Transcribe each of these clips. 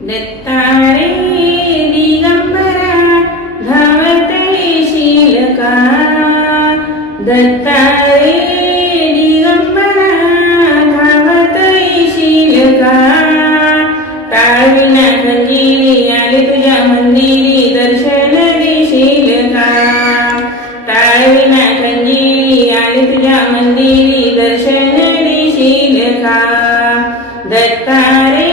दत्तारे दिगंबरा धावते शीलका। का दत्तारे दिगंबरा धावते शीलका। का खंजिरी आले तुझ्या मंदिरी दर्शन देशील का टाळविना खंजिरी आले तुझ्या मंदिरी दर्शन देशील का दत्तारे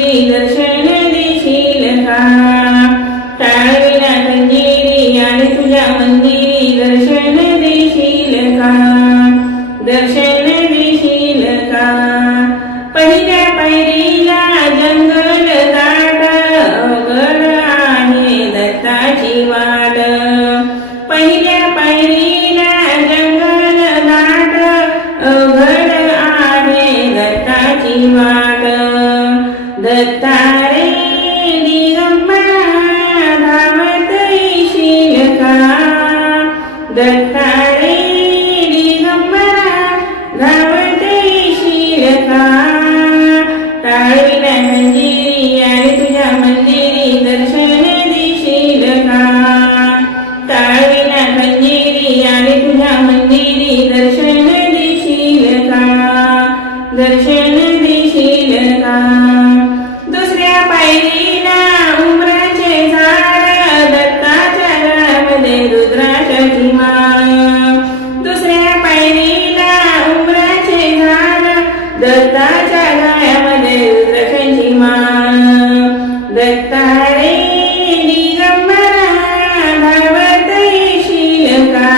दर्शन देशील का टाळविना खंजीरी आले तुझ्या मंदिरी दर्शन देशील का दर्शन देशील का पहिल्या पायरीला जंगल दाट अवघड आहे दत्ताची वाट देशील का दुसऱ्या पायरीला उमराचे झाड दत्ताच्या गळ्यामध्ये रुद्राक्षाची माळ. दुसऱ्या पायरीला उमराचे झाड दत्ताच्या गळ्यामध्ये रुद्राक्षाची माळ. दत्तारे दिगंबरा धावत येशील का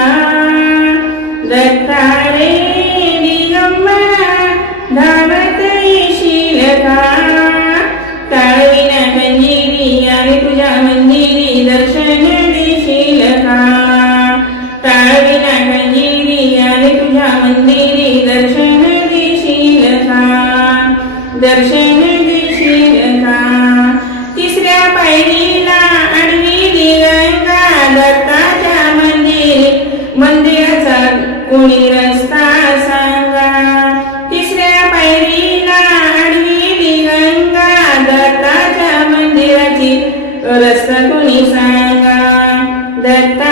दत्तारे दिगंबरा मंदिरी दर्शन देशील का दर्शन देशील का तिसऱ्या पायरीला आडवी दिगंगा दत्ताच्या मंदिर मंदिराचा कोणी रस्ता सांगा. तिसऱ्या पायरीला आडवी दिगंगा दत्ताच्या मंदिराची रस्ता कोणी सांगा? दत्ता